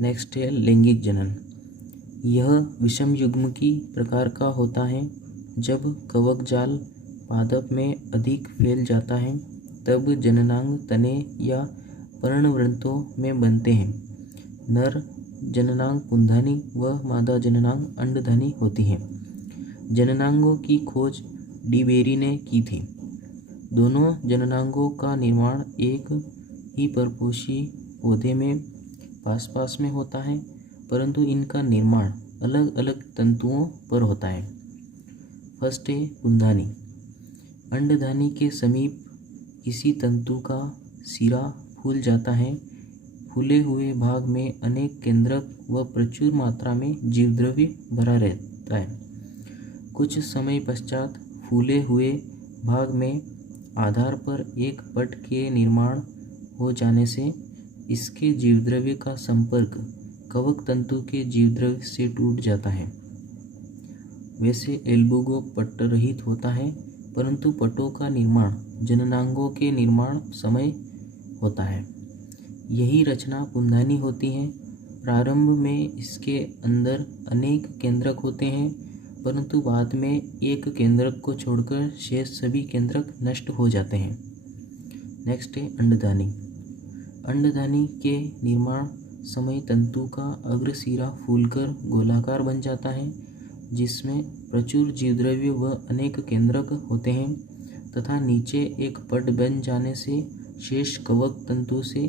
Next है लैंगिक जनन। यह विषम युग्म की प्रकार का होता है। जब कवक जाल पादप में अधिक फैल जाता है तब जननांग तने या पर्णवृंतों में बनते हैं। नर जननांग पुंधानी व मादा जननांग अंडधानी होती है। जननांगों की खोज डी बेरी ने की थी। दोनों जननांगों का निर्माण एक ही परपोषी पौधे में पास में होता है, परंतु इनका निर्माण अलग अलग तंतुओं पर होता है। फर्स्ट है पुंधानी। अंडधानी के समीप किसी तंतु का सिरा फूल जाता है। फूले हुए भाग में अनेक केंद्रक व प्रचुर मात्रा में जीवद्रव्य भरा रहता है। कुछ समय पश्चात फूले हुए भाग में आधार पर एक पट के निर्माण हो जाने से इसके जीवद्रव्य का संपर्क कवक तंतु के जीवद्रव्य से टूट जाता है। वैसे एल्बुगो पट्ट रहित होता है, परंतु पटों का निर्माण जननांगों के निर्माण समय होता है। यही रचना पुंधानी होती है। प्रारंभ में इसके अंदर अनेक केंद्रक होते हैं, परंतु बाद में एक केंद्रक को छोड़कर शेष सभी केंद्रक नष्ट हो जाते हैं। नेक्स्ट है अंडधानी। अंडधानी के निर्माण समय तंतु का अग्रसिरा फूलकर गोलाकार बन जाता है, जिसमें प्रचुर जीवद्रव्य व अनेक केंद्रक होते हैं तथा नीचे एक पट बन जाने से शेष कवक तंतु से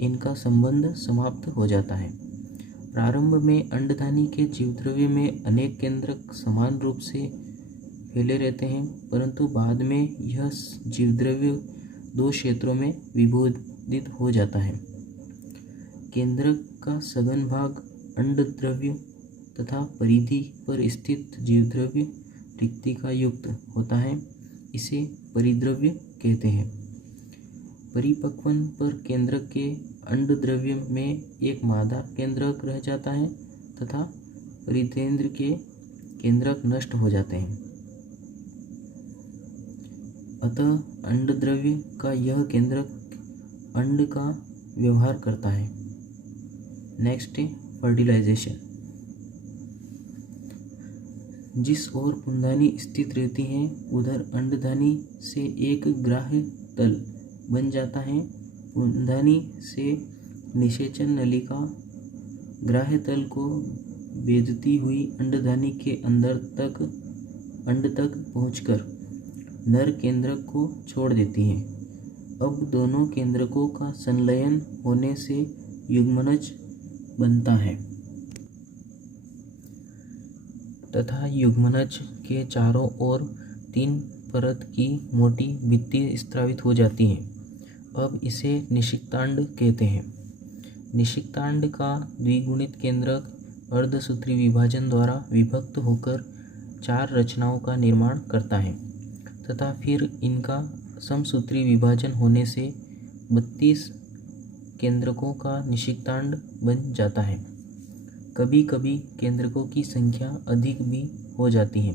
इनका संबंध समाप्त हो जाता है। प्रारंभ में अंडधानी के जीवद्रव्य में अनेक केंद्रक समान रूप से फैले रहते हैं, परंतु बाद में यह जीवद्रव्य दो क्षेत्रों में विभेदित हो जाता है। केंद्रक का सघन भाग अंडद्रव्य तथा परिधि पर स्थित जीवद्रव्य रिक्तिका युक्त होता है। इसे परिद्रव्य कहते हैं। परिपक्वन पर केंद्रक के अंडद्रव्य में एक मादा केंद्रक रह जाता है तथा परिधेंद्र के केंद्रक नष्ट हो जाते हैं। अतः अंडद्रव्य का यह केंद्रक अंड का व्यवहार करता है। नेक्स्ट है फर्टिलाइजेशन। जिस ओर पुंधानी स्थित रहती है उधर अंडधानी से एक ग्राह्य तल बन जाता है। पुंधानी से निषेचन नलिका ग्राह्य तल को भेदती हुई अंडधानी के अंड तक पहुंचकर नर केंद्रक को छोड़ देती है। अब दोनों केंद्रकों का संलयन होने से युग्मनज बनता है तथा युग्मनज के चारों ओर 3 परत की मोटी भित्ति स्त्रावित हो जाती है। अब इसे निषिक्तांड कहते हैं। निषिक्तांड का द्विगुणित केंद्रक अर्धसूत्री विभाजन द्वारा विभक्त होकर 4 रचनाओं का निर्माण करता है तथा फिर इनका समसूत्री विभाजन होने से 32 केंद्रकों का निषिक्तांड बन जाता है। कभी कभी केंद्रकों की संख्या अधिक भी हो जाती है।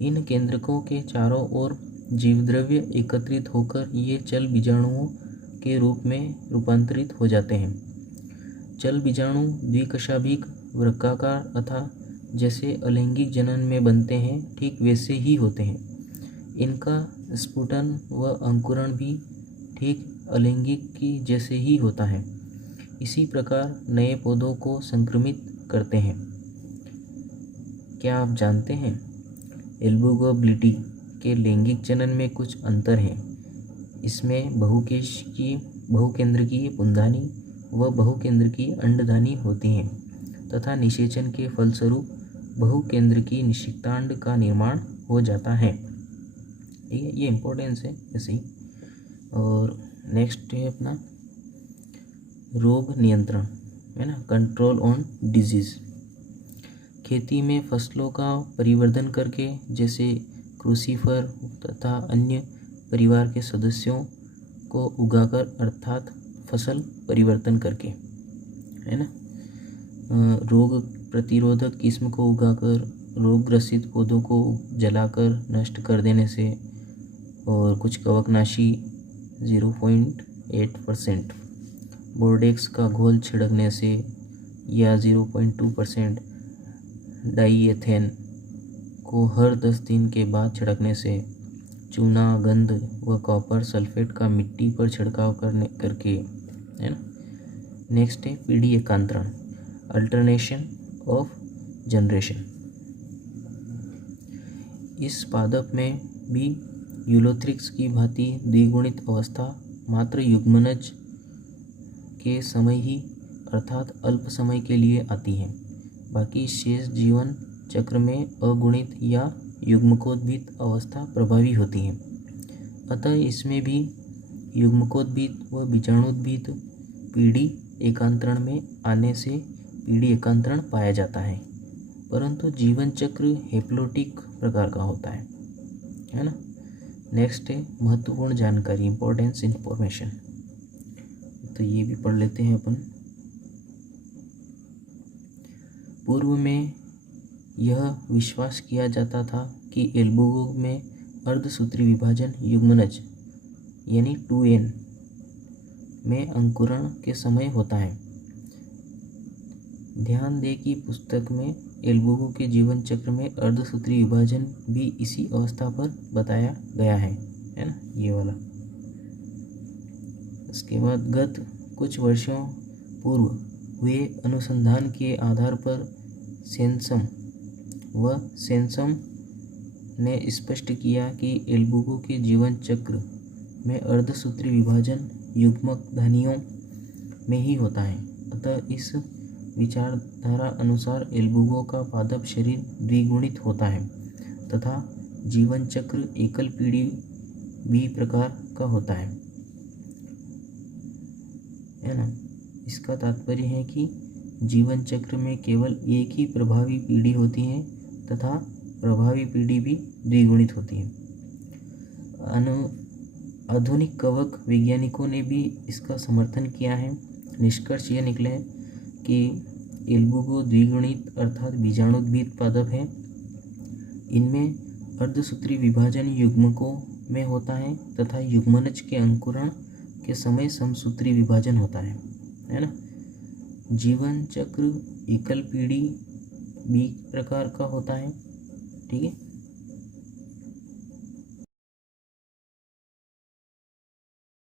इन केंद्रकों के चारों ओर जीवद्रव्य एकत्रित होकर ये चल बीजाणुओं के रूप में रूपांतरित हो जाते हैं। चल बीजाणु द्विकशाभिक वृक्काकार अथवा जैसे अलैंगिक जनन में बनते हैं ठीक वैसे ही होते हैं। इनका स्फुटन व अंकुरण भी ठीक अलैंगिक की जैसे ही होता है। इसी प्रकार नए पौधों को संक्रमित करते हैं। क्या आप जानते हैं एल्बुगोब्लिटी के लैंगिक जनन में कुछ अंतर है? इसमें बहुकेंद्रकीय पुंधानी व बहुकेंद्रकीय अंडधानी होती हैं तथा निषेचन के फलस्वरूप बहुकेंद्रकीय निषिक्तांड का निर्माण हो जाता है। ठीक है, ये इम्पोर्टेंस है ऐसे ही। और नेक्स्ट है अपना रोग नियंत्रण, है ना, कंट्रोल ऑन डिजीज़। खेती में फसलों का परिवर्धन करके जैसे क्रूसीफर तथा अन्य परिवार के सदस्यों को उगाकर अर्थात फसल परिवर्तन करके, है ना, रोग प्रतिरोधक किस्म को उगाकर रोग ग्रसित पौधों को जलाकर नष्ट कर देने से और कुछ कवकनाशी 0.8% बोर्डेक्स का घोल छिड़कने से या 0.2% डाईएथेन को हर 10 दिन के बाद छिड़कने से, चूना, गंध व कॉपर सल्फेट का मिट्टी पर छिड़काव करके, है ना। नेक्स्ट है पीढ़ी एकांतरण, अल्टरनेशन ऑफ जनरेशन। इस पादप में भी यूलोथ्रिक्स की भांति द्विगुणित अवस्था मात्र युग्मनज के समय ही अर्थात अल्प समय के लिए आती है। बाकी शेष जीवन चक्र में अगुणित या युग्मकोद्भीत अवस्था प्रभावी होती है। अतः इसमें भी युग्मकोद्भीत व बीजाणुद्भीत पीढ़ी एकांतरण में आने से पीढ़ी एकांतरण पाया जाता है, परंतु जीवन चक्र हेप्लोटिक प्रकार का होता है ना। नेक्स्ट है महत्वपूर्ण जानकारी, इंपॉर्टेंस इंफॉर्मेशन। तो ये भी पढ़ लेते हैं अपन। पूर्व में यह विश्वास किया जाता था कि एल्बुगो में अर्धसूत्री विभाजन युग्मनज यानी 2n में अंकुरण के समय होता है। ध्यान दें कि पुस्तक में एल्बुगो के जीवन चक्र में अर्धसूत्री विभाजन भी इसी अवस्था पर बताया गया है ना, ये वाला। इसके बाद गत कुछ वर्षों पूर्व हुए अनुसंधान के आधार पर सेंसम ने स्पष्ट किया कि एल्बुगो के जीवन चक्र में अर्धसूत्री विभाजन युग्मक धनियों में ही होता है। अतः इस विचारधारा अनुसार एल्बुगो का पादप शरीर द्विगुणित होता है तथा जीवन चक्र एकल पीढ़ी बी प्रकार का होता है ना। इसका तात्पर्य है कि जीवन चक्र में केवल एक ही प्रभावी पीढ़ी होती है तथा प्रभावी पीढ़ी भी द्विगुणित होती है। आधुनिक कवक वैज्ञानिकों ने भी इसका समर्थन किया है। निष्कर्ष यह निकले कि एल्बुगो द्विगुणित अर्थात बीजाणुद्भीत पादप है। इनमें अर्धसूत्री विभाजन युग्मकों में होता है तथा युग्मनज के अंकुरण के समय समसूत्री विभाजन होता है ना। जीवन चक्र एकल पीढ़ी बी प्रकार का होता है, ठीक है।